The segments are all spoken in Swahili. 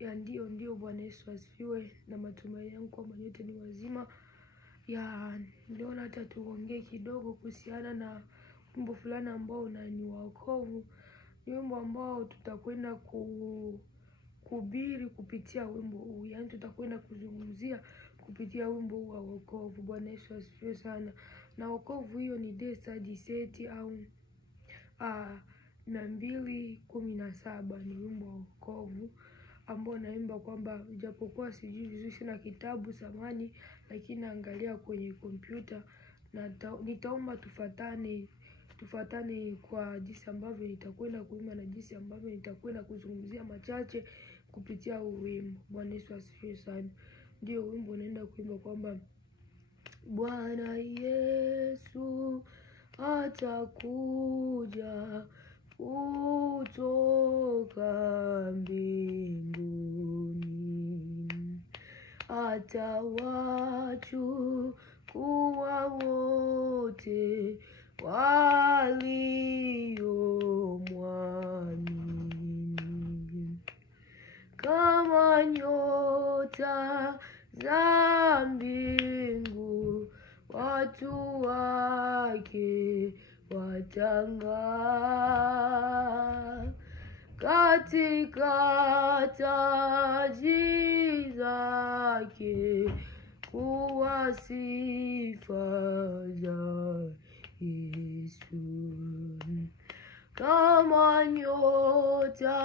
Ya ndio Bwana Yesu asifiwe, na matumaini yangu kwamba nyote ni wazima. Ya niliona hata tuongee kidogo kuhusiana na wimbo fulani ambao ni wokovu. Ni wimbo ambao tutakwenda kuhubiri kupitia wimbo huu. Yaani tutakwenda kuzungumzia kupitia wimbo huu wa wokovu. Bwana Yesu asifiwe sana. Na wokovu hiyo ni D-17 au 217 ni wimbo wa wokovu ambao naimba kwamba japokuwa sijui vizuri na kitabu samani, lakini naangalia kwenye kompyuta, na nitaomba tufatane kwa jinsi ambavyo nitakwenda kuimba na jinsi ambavyo nitakwenda kuzungumzia machache kupitia huu wimbo. Bwana Yesu asifiwe sana. Ndio wimbo naenda kuimba kwamba Bwana Yesu atakuja kutoka mbinguni, atawachukua wote waliomwamini. Kama nyota za mbingu watu wake watang'aa, katika taji zake kuwa sifa za Yesu. Kama nyota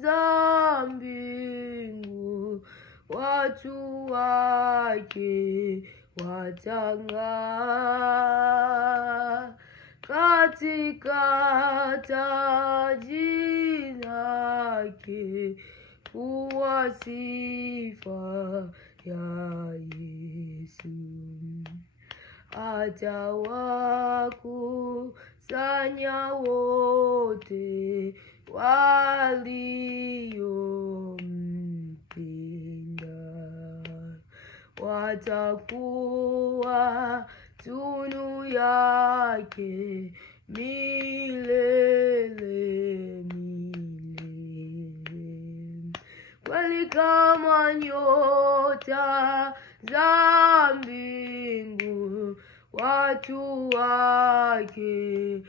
za mbingu watu wake watang'aa, katika taji zake kuwa sifa ya Yesu. Atawakusanya wote waliompenda, watakuwa tunu yake milele milele. Kweli kama nyota za mbingu watu wake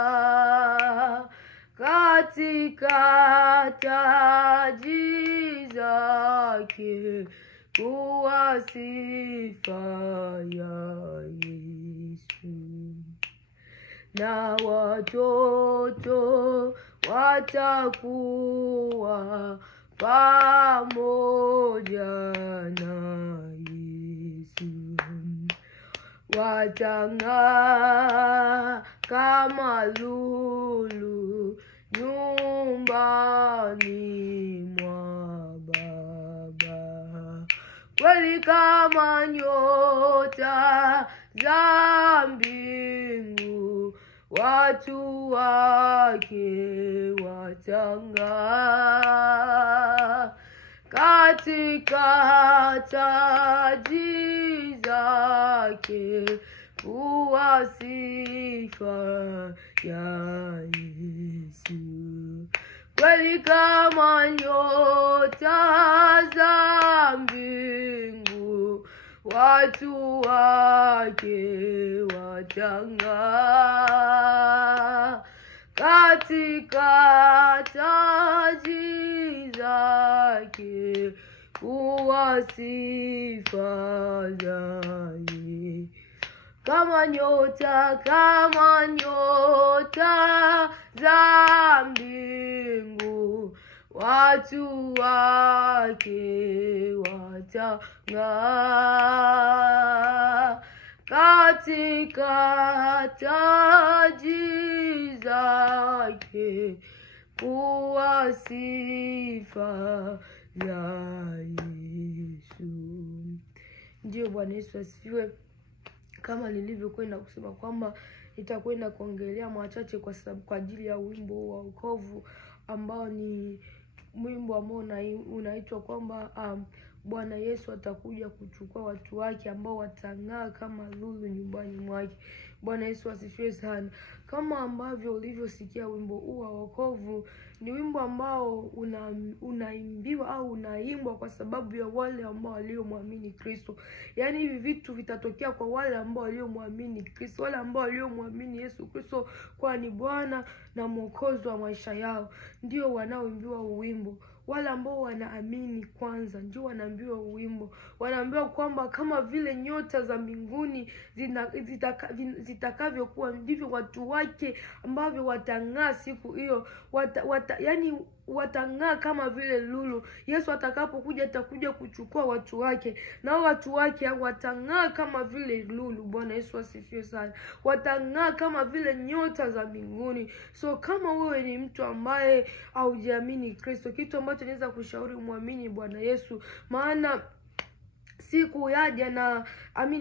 watang'aa, katika taji zake kuwa sifa ya Yesu. Na watoto watakuwa pamoja na Yesu, watang'aa kama lulu nyumbani mwa Baba. Kweli kama nyota za mbingu watu wake watang'aa, katika taji zake kuwa sifa ya Yesu. Kweli kama nyota za mbingu watu wake watang'aa, katika taji zake kuwa sifa za Yesu. Kama nyota za mbingu watu wake watang'aa, katika taji zake kuwa sifa ya Yesu. Ndio Bwana Yesu asifiwe. Kama nilivyokwenda kusema kwamba nitakwenda kuongelea machache kwa ajili ya wimbo wa wokovu ambao ni wimbo ambao unaitwa kwamba Bwana Yesu atakuja kuchukua watu wake ambao watang'aa kama lulu nyumbani mwake. Bwana Yesu asifiwe sana. Kama ambavyo ulivyosikia wimbo huu wa wokovu ni wimbo ambao unaimbiwa au unaimbwa kwa sababu ya wale ambao waliomwamini Kristo. Yaani hivi vitu vitatokea kwa wale ambao waliomwamini Kristo, wale ambao waliomwamini Yesu Kristo kwa ni Bwana na Mwokozi wa maisha yao, ndio wanaoimbiwa wimbo. Wale ambao wanaamini kwanza ndio wanaambiwa wimbo. Wanaambiwa kwamba kama vile nyota za mbinguni zitakavyokuwa, ndivyo watu wake ambavyo watang'aa siku hiyo. Yani watang'aa kama vile lulu. Yesu atakapokuja atakuja kuchukua watu wake, na watu wake watang'aa kama vile lulu. Bwana Yesu asifiwe sana. Watang'aa kama vile nyota za mbinguni. So kama wewe ni mtu ambaye haujaamini Kristo, kitu ambacho naweza kushauri muamini Bwana Yesu, maana siku yaja na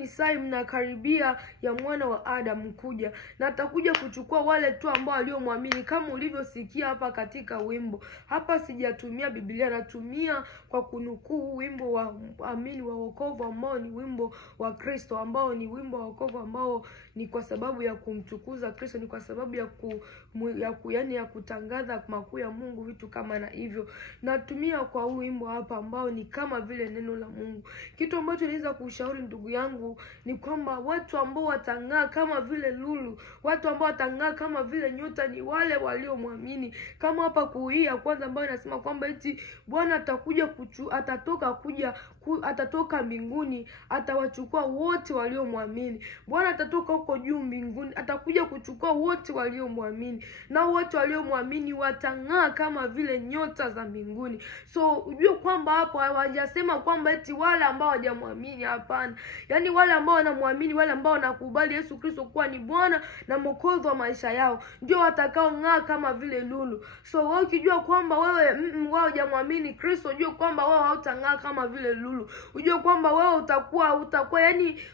saa mnakaribia ya mwana wa Adamu kuja, na atakuja kuchukua wale tu ambao waliomwamini, kama ulivyosikia hapa katika wimbo. Hapa sijatumia Biblia, natumia kwa kunukuu wimbo wa wa wokovu, ambao ni wimbo wa Kristo, ambao ni wimbo wa wokovu, ambao ni kwa sababu ya kumtukuza Kristo, ni kwa sababu ya kutangaza makuu ya Mungu, vitu kama na hivyo. Natumia kwa huu wimbo hapa ambao ni kama vile neno la Mungu. Kitu ambacho naweza kushauri ndugu yangu ni kwamba watu ambao watang'aa kama vile lulu, watu ambao watang'aa kama vile nyota, ni wale waliomwamini. Kama hapa kuhia kwanza ambayo inasema kwamba eti Bwana atakuja atatoka mbinguni, atawachukua wote waliomwamini. Bwana atatoka huko juu mbinguni, atakuja kuchukua wote waliomwamini, na wote waliomwamini watang'aa kama vile nyota za mbinguni. So ujue kwamba hapo hawajasema kwamba eti wale ambao hawajamwamini, hapana. Yaani wale ambao wanamwamini, wale ambao wanakubali Yesu Kristo kuwa ni Bwana na Mwokozi wa maisha yao, ndio watakaong'aa kama vile lulu. So wewe ukijua kwamba wewe hujamwamini Kristo, ujue kwamba wewe hautang'aa kama vile lulu. Ujue kwamba wewe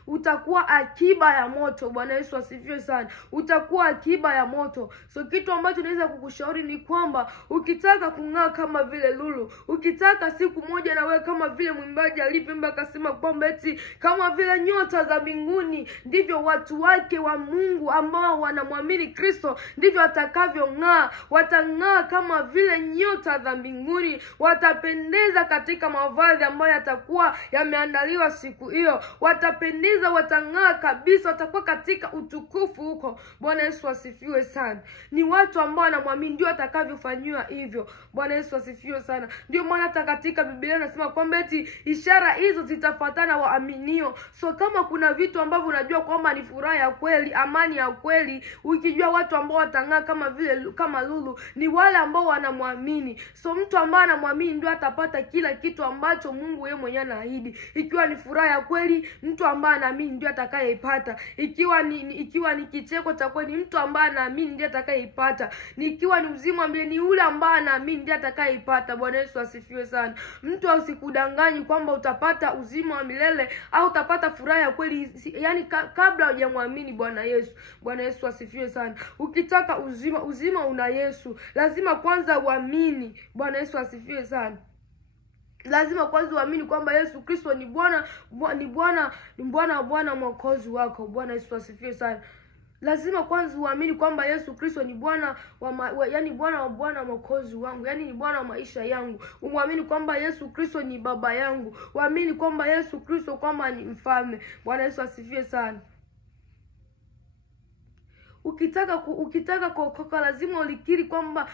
utakuwa akiba ya moto. Bwana Yesu asifiwe sana. Utakuwa akiba ya moto. So kitu ambacho naweza kukushauri ni kwamba ukitaka kung'aa kama vile lulu, ukitaka siku moja na wewe kama vile mwimbaji alivyoimba akasema kwamba eti kama vile nyota za mbinguni, ndivyo watu wake wa Mungu ambao wanamwamini Kristo ndivyo watakavyong'aa. Watang'aa kama vile nyota za mbinguni. Watapendeza katika mavazi ambayo yatakuwa yameandaliwa siku hiyo. Watapendeza, watang'aa kabisa, watakuwa katika utukufu huko. Bwana Yesu asifiwe sana. Ni watu ambao wanamwamini ndio watakavyofanywa hivyo. Bwana Yesu asifiwe sana. Ndio maana hata katika Biblia nasema kwamba eti ishara hizo zitafuatana waaminio. So kama kuna vitu ambavyo unajua kwamba ni furaha ya kweli, amani ya kweli, ukijua watu ambao watang'aa kama lulu, ni wale ambao wanamwamini. So mtu ambaye anamwamini ndio atapata kila kitu ambacho Mungu yeye mwenyewe anaahidi. Ikiwa ni furaha ya kweli, mtu ambaye anaamini ndio atakayeipata. Ikiwa ni kicheko cha kweli, mtu ambaye anaamini ndio atakayeipata. Ikiwa ni uzima mbele, ni yule ambaye anaamini ndio atakayeipata. Bwana Yesu asifiwe sana. Mtu usikudanganye kwamba utapata uzima wa milele au utapata furaha ya kweli, yani kabla hujamwamini Bwana Yesu. Bwana Yesu asifiwe sana. Ukitaka uzima una Yesu, lazima kwanza uamini. Bwana Yesu asifiwe sana. Lazima kwanza uamini kwamba Yesu Kristo ni Bwana Mwokozi wako. Bwana Yesu asifiwe sana. Lazima kwanza uamini kwamba Yesu Kristo ni Bwana Bwana Mwokozi wangu, yani ni Bwana wa maisha yangu. Uamini kwamba Yesu Kristo ni baba yangu. Uamini kwamba Yesu Kristo kwamba ni mfalme. Bwana Yesu asifiwe sana. Ukitaka kuokoka lazima ulikiri kwamba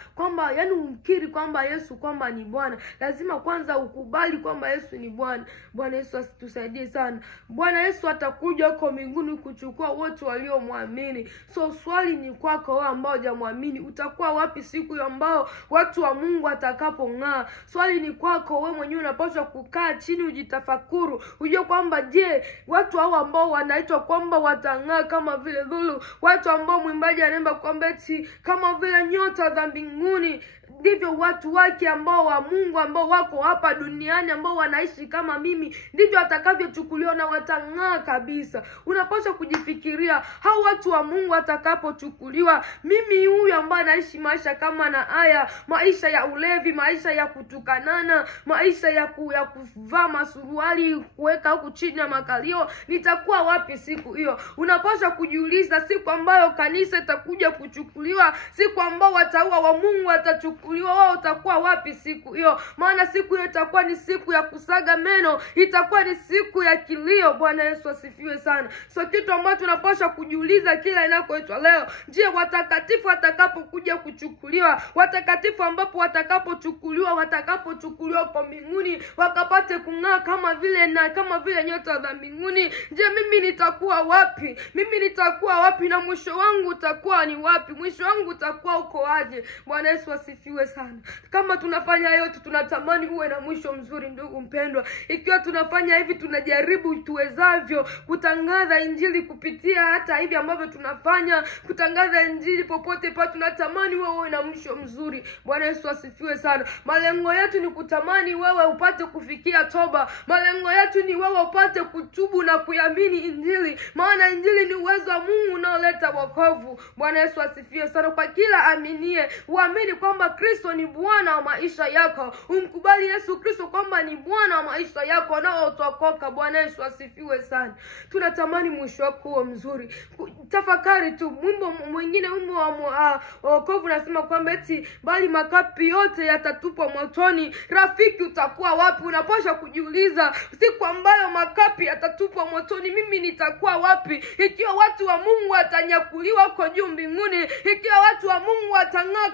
yani umkiri kwamba Yesu kwamba ni Bwana. Lazima kwanza ukubali kwamba Yesu ni Bwana. Bwana Yesu atusaidie sana. Bwana Yesu atakuja huko mbinguni kuchukua wote waliomwamini. So swali ni kwako wewe ambao hujamwamini, utakuwa wapi siku ambao watu wa Mungu watakapong'aa? Swali ni kwako wewe mwenyewe, unapaswa kukaa chini ujitafakuru. Ujue kwamba je, watu hao ambao wanaitwa kwamba watang'aa kama vile lulu, watu ambao mwimbaji anaimba kwamba eti kama vile nyota za mbinguni, ndivyo watu wake ambao wa Mungu ambao wako hapa duniani ambao wanaishi kama mimi, ndivyo watakavyochukuliwa na watang'aa kabisa. Unapaswa kujifikiria hao watu wa Mungu watakapochukuliwa. Mimi huyu ambaye naishi maisha kama na haya, maisha ya ulevi, maisha ya kutukanana, maisha ya kuvaa masuruali kuweka huku chini ya makalio, nitakuwa wapi siku hiyo? Unapaswa kujiuliza siku ambayo kanisa itakuja kuchukuliwa, siku ambayo wataua wa Mungu watachukuliwa, utanyakuliwa, wewe utakuwa wapi siku hiyo? Maana siku hiyo itakuwa ni siku ya kusaga meno, itakuwa ni siku ya kilio. Bwana Yesu asifiwe sana. So kitu ambacho tunapaswa kujiuliza kila inakoitwa leo, je, watakatifu watakapokuja kuchukuliwa, watakatifu ambapo watakapochukuliwa kwa mbinguni wakapate kung'aa kama vile nyota za mbinguni, je, mimi nitakuwa wapi? Mimi nitakuwa wapi na mwisho wangu utakuwa ni wapi? Mwisho wangu utakuwa uko aje? Bwana Yesu asifiwe sana. Kama tunafanya yote tunatamani uwe na mwisho mzuri, ndugu mpendwa. Ikiwa tunafanya hivi, tunajaribu tuwezavyo kutangaza injili kupitia hata hivi ambavyo tunafanya, kutangaza injili popote pa, tunatamani uwe na mwisho mzuri. Bwana Yesu asifiwe sana. Malengo yetu ni kutamani wewe upate kufikia toba. Malengo yetu ni wewe upate kutubu na kuamini injili, maana injili ni uwezo wa Mungu unaoleta wokovu. Bwana Yesu asifiwe sana. Kwa kila aminie, uamini kwamba Kristo ni Bwana wa maisha yako, umkubali Yesu Kristo kwamba ni Bwana wa maisha yako na utaokoka. Bwana Yesu asifiwe sana. Tunatamani mwisho wako uwe mzuri. Tafakari tu wimbo mwingine, wimbo wa wokovu nasema kwamba eti bali makapi yote yatatupwa motoni. Rafiki, utakuwa wapi? Unapaswa kujiuliza, siku ambayo makapi yatatupwa motoni, mimi nitakuwa wapi? Ikiwa watu wa Mungu watanyakuliwa huko juu mbinguni, ikiwa watu wa Mungu watang'aa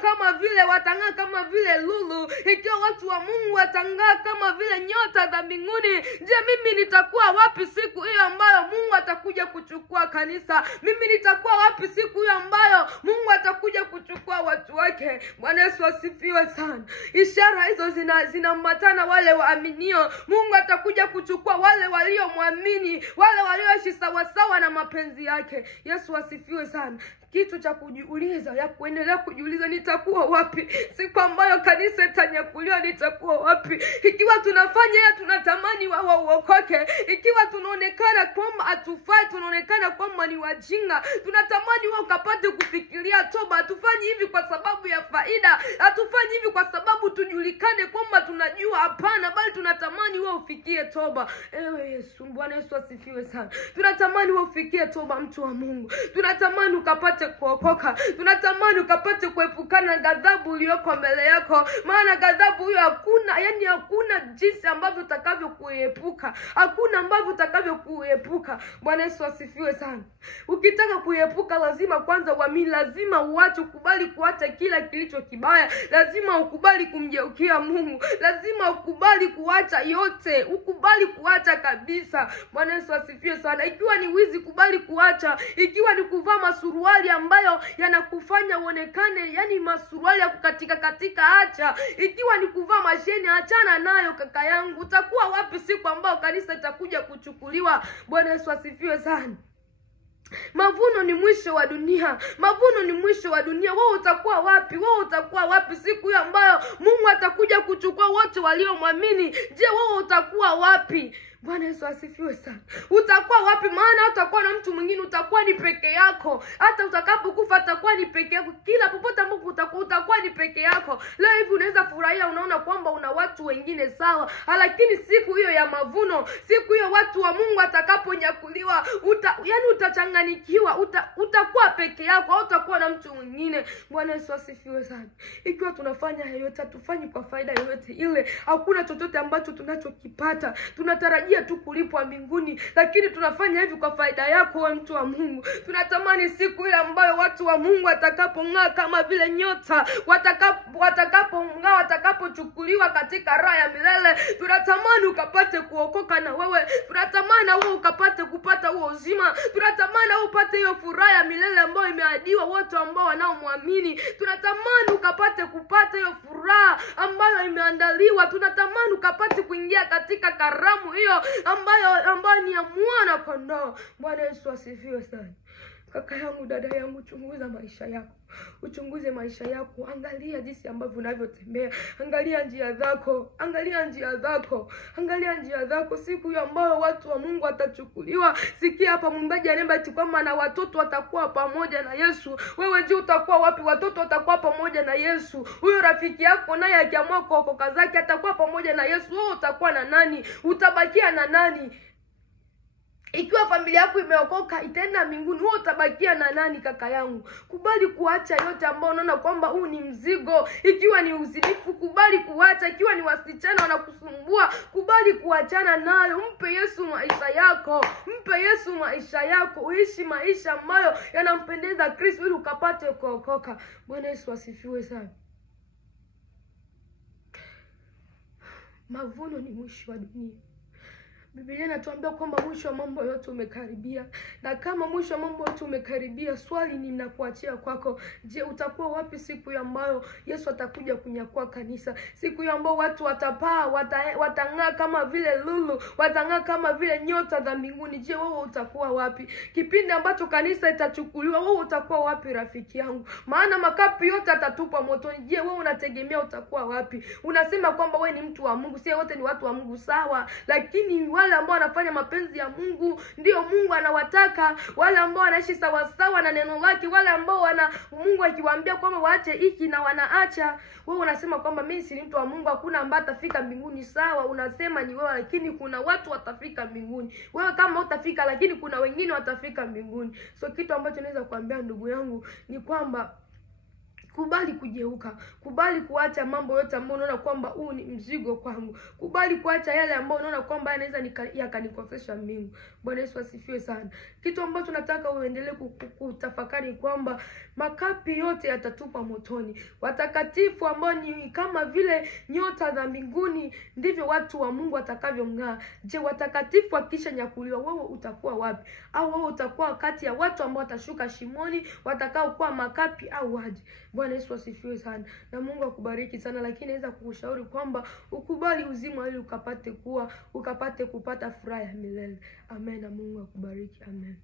kama vile lulu, ikiwa watu wa Mungu watang'aa kama vile nyota za mbinguni, je, mimi nitakuwa wapi siku hiyo ambayo Mungu atakuja kuchukua kanisa? Mimi nitakuwa wapi siku hiyo ambayo Mungu atakuja kuchukua watu wake? Bwana Yesu asifiwe sana. Ishara hizo zinaambatana wale waaminio. Mungu atakuja kuchukua wale waliomwamini, wale walioishi sawa na mapenzi yake. Yesu asifiwe sana. Kitu cha kujiuliza, ya kuendelea kujiuliza, nitakuwa wapi siku ambayo kanisa itanyakuliwa? Nitakuwa wapi? Ikiwa tunafanya ya tunatamani wao uokoke, ikiwa tunaonekana kwamba hatufai, tunaonekana kwamba ni wajinga, tunatamani wao ukapate kufikiria toba. Hatufanyi hivi kwa sababu ya faida, hatufanyi hivi kwa sababu tujulikane kwamba tunajua, hapana, bali tunatamani wao ufikie toba. Ewe Yesu, Bwana Yesu asifiwe sana. Tunatamani wao ufikie toba, mtu wa Mungu. Tunatamani ukapate kuokoka. Tunatamani ukapate kuepukana na ghadhabu iliyoko mbele yako, maana ghadhabu hiyo hakuna jinsi ambavyo utakavyokuepuka. Hakuna ambavyo utakavyokuepuka. Bwana Yesu asifiwe sana. Ukitaka kuepuka, lazima kwanza uamini, lazima uache, ukubali kuacha kila kilicho kibaya, lazima ukubali kumgeukia Mungu, lazima ukubali kuacha yote, ukubali kuacha kabisa. Bwana Yesu asifiwe sana. Ikiwa ni wizi, kubali kuacha. Ikiwa ni kuvaa masuruali ambayo yanakufanya uonekane, yani masuruali ya katika acha. Ikiwa ni kuvaa masheni, achana nayo kaka yangu. Utakuwa wapi siku ambayo kanisa itakuja kuchukuliwa? Bwana Yesu asifiwe sana. Mavuno ni mwisho wa dunia. Mavuno ni mwisho wa dunia. Wewe utakuwa wapi? Wewe utakuwa wapi siku hiyo ambayo Mungu atakuja kuchukua wote waliomwamini? Je, wewe utakuwa wapi? Bwana Yesu asifiwe sana. Utakuwa wapi? Maana utakuwa na mtu mwingine, utakuwa ni peke yako. Hata utakapokufa utakuwa ni peke yako. Kila popote ambapo utakuwa ni peke yako. Leo hivi unaweza furahia, unaona kwamba una watu wengine sawa, lakini siku hiyo ya mavuno, siku hiyo watu wa Mungu atakaponyakuliwa, utachanganikiwa, utakuwa peke yako, au utakuwa na mtu mwingine. Bwana Yesu asifiwe sana. Ikiwa tunafanya yote, tufanyi kwa faida yoyote ile, hakuna chochote ambacho tunachokipata. Tunatarajia tu kulipwa mbinguni, lakini tunafanya hivi kwa faida yako wewe mtu wa Mungu. Tunatamani siku ile ambayo watu wa Mungu watakapong'aa kama vile nyota, watakapong'aa, watakapochukuliwa katika raha ya milele. Tunatamani ukapate kuokoka na wewe. Tunatamani na wewe ukapate kupata huo uzima. Tunatamani wewe upate hiyo furaha ya milele ambayo imeahidiwa wote ambao wanaomwamini. Tunatamani ukapate kupata hiyo furaha ambayo imeandaliwa. Tunatamani ukapate kuingia katika karamu hiyo ambayo ni ya mwana kondoo. Bwana Yesu asifiwe sana. Kaka yangu, dada yangu, chunguza maisha yako. Uchunguze maisha yako. Angalia jinsi ambavyo unavyotembea. Angalia njia zako. Angalia njia zako. Angalia njia zako. Siku hiyo ambayo watu wa Mungu watachukuliwa. Sikia hapa mwimbaji anaimba eti kwamba na watoto watakuwa pamoja na Yesu. Wewe je, utakuwa wapi? Watoto watakuwa pamoja na Yesu. Huyo rafiki yako naye akiamua kuokoka zake atakuwa pamoja na Yesu. Wewe utakuwa na nani? Utabakia na nani? Ikiwa familia yako imeokoka itaenda mbinguni, wewe utabakia na nani kaka yangu? Kubali kuacha yote ambao unaona kwamba huu ni mzigo. Ikiwa ni uzinifu, kubali kuacha. Ikiwa ni wasichana wanakusumbua, kubali kuachana nayo. Mpe Yesu maisha yako. Mpe Yesu maisha yako. Uishi maisha ambayo yanampendeza Kristo ili ukapate kuokoka. Bwana Yesu asifiwe sana. Mavuno ni mwisho wa dunia. Biblia inatuambia kwamba mwisho wa mambo yote umekaribia. Na kama mwisho wa mambo yote umekaribia, swali ninakuachia kwako. Je, utakuwa wapi siku ambayo Yesu atakuja kunyakua kanisa? Siku ambayo watu watapaa, watang'aa kama vile lulu, watang'aa kama vile nyota za mbinguni. Je, wewe utakuwa wapi? Kipindi ambacho kanisa itachukuliwa, wewe utakuwa wapi rafiki yangu? Maana makapi yote atatupa motoni. Je, wewe unategemea utakuwa wapi? Unasema kwamba wewe ni mtu wa Mungu. Si wote ni watu wa Mungu, sawa, lakini wale ambao wanafanya mapenzi ya Mungu ndio Mungu anawataka. Wale ambao wanaishi sawa sawa na neno lake, wale ambao Mungu akiwaambia kwamba waache hiki na wanaacha. Wewe unasema kwamba mimi si mtu wa Mungu, hakuna ambaye atafika mbinguni. Sawa, unasema ni wewe, lakini kuna watu watafika mbinguni. Wewe kama utafika, lakini kuna wengine watafika mbinguni. So kitu ambacho naweza kuambia ndugu yangu ni kwamba kubali kugeuka. Kubali kuacha mambo yote ambayo unaona kwamba huu ni mzigo kwangu. Kubali kuacha yale ambayo unaona kwamba yanaweza yakanikosesha mbingu. Bwana Yesu asifiwe sana. Kitu ambacho nataka uendelee kutafakari kwamba makapi yote yatatupa motoni. Watakatifu ambao ni kama vile nyota za mbinguni, ndivyo watu wa Mungu watakavyong'aa. Je, watakatifu wakisha nyakuliwa, wewe utakuwa wapi? Au wewe utakuwa kati ya watu ambao watashuka shimoni, watakao kuwa makapi au waje? Bwana Yesu asifiwe sana. Na Mungu akubariki sana, lakini naweza kukushauri kwamba ukubali uzima ili ukapate kupata furaha ya milele. Amen. Na Mungu akubariki. Amen.